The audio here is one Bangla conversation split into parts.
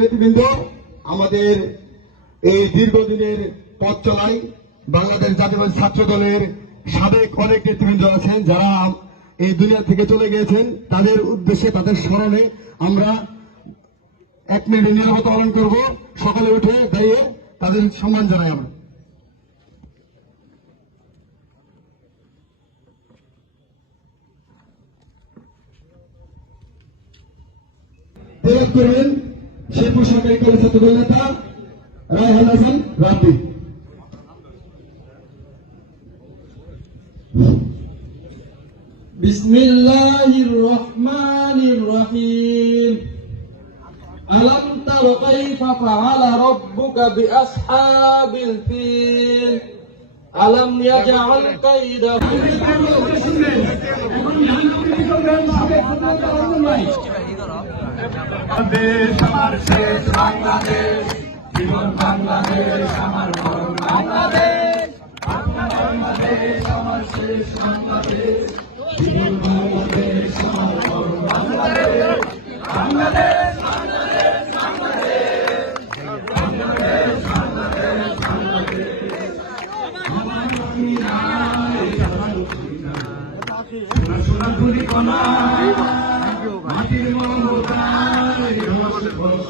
নেতৃবৃন্দ, আমাদের এই দীর্ঘদিনের পথ চলাই বাংলাদেশ জাতীয়বাদী ছাত্র দলের সাবেক অনেক নেতৃবৃন্দ আছেন, যারা এই দুনিয়া থেকে চলে গিয়েছেন। তাদের উদ্দেশ্যে, তাদের স্মরণে আমরা এক মিনিট নিরাপত্তা পালন করব। সকালে উঠে দাঁড়িয়ে তাদের সম্মান জানাই আমরা। করবেন শেরপুর সরকারি কলেজ ছাত্রদল নেতা রায়হান হাসান রাব্বি বিসমিল্লাহির রহমানির রহিম। আলম তার কাইফা ফাআলা রাব্বুকা বিআসহাবিল ফিল। আলম ইয়াজআল কাইদাহুম এখন ধ্যান করতে হবে সাবেক ছাত্রদল নাই বাংলাদেশ আমার শেষ বাংলাদেশ। জীবন বাংলাদেশ আমার মরণ বাংলাদেশ। বাংলাদেশ আমার শেষ বাংলাদেশ। জীবন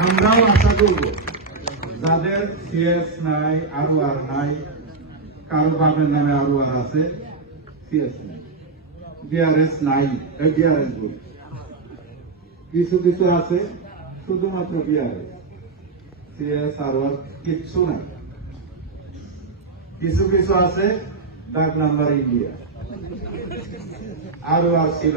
আমরাও আশা করব যাদের সিএস নাই আরও আর নাই, কারও বাপের নামে আরও আর আছে সিএস নাই। ডিআরএস নাই ডিআরএস বলি। কিছু কিছু আছে, শুধুমাত্র বিআরএস সিএস আর আর কিচ্ছু নাই। কিছু কিছু আছে, ডাক নাম্বার ইন্ডিয়া। আরও আর ছিল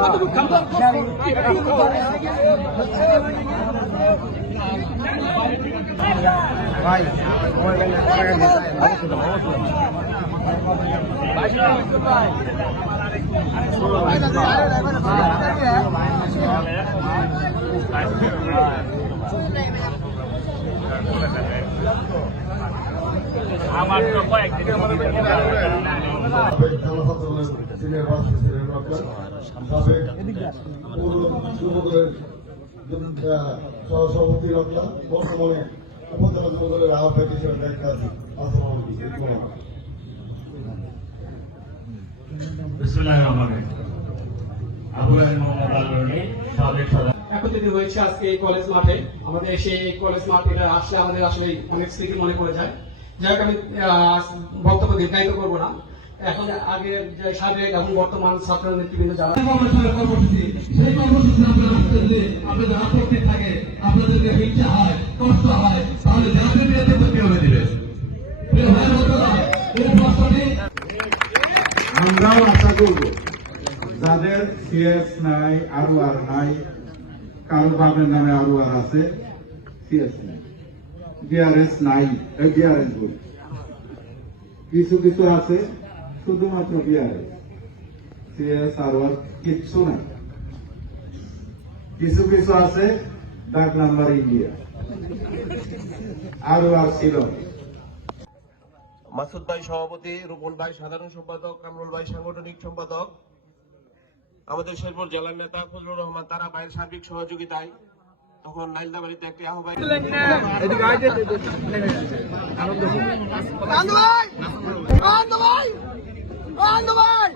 সাবেক জনসাধারণের সিনিয়র ভাইস প্রেসিডেন্ট বর্তমানে উপজেলা যুবদলের আহ্বায়ক হিসেবে দায়িত্বে আছি একত্রিত হয়েছে আজকে এই কলেজ মাঠে। আমাদের সেই কলেজ মাঠে আসলে আমাদের আসলে অনেক স্মৃতি মনে পড়ে যায়। যাই হোক আমি আহ, বক্তব্য দীর্ঘায়িত করব না। এখন আগে যে সাবেক এবং বর্তমান ছাত্র নেতৃবৃন্দ যারা কর্মসূচি। সেই কর্মসূচি আপনারা আপনাদের আপত্তি থাকে আপনাদেরকে হিংসা হয় কষ্ট হয় তাহলে জাতীয় দিবে? আমরাও আশা করব যাদের সিএস নাই আরও আর নাই কারও বাপের নামে আরও আর আছে সিএস নাই। বিআরএস নাই বিআরএস বই। কিছু কিছু আছে, শুধুমাত্র বিআরএস সিএস আর আর কিচ্ছু নাই। কিছু কিছু আছে, ডাক নাম্বার ইন্ডিয়া আরও আর ছিল মাসুদ ভাই সভাপতি রূপন ভাই সাধারণ সম্পাদক, কামরুল ভাই সাংগঠনিক সম্পাদক। আমাদের শেরপুর জেলার নেতা ফজলুর রহমান, তারা ভাইয়ের সার্বিক সহযোগিতায় তখন নাইলদাবাড়িতে একটি আহ্বায়ক আনন্দ ভাই! আনন্দ ভাই!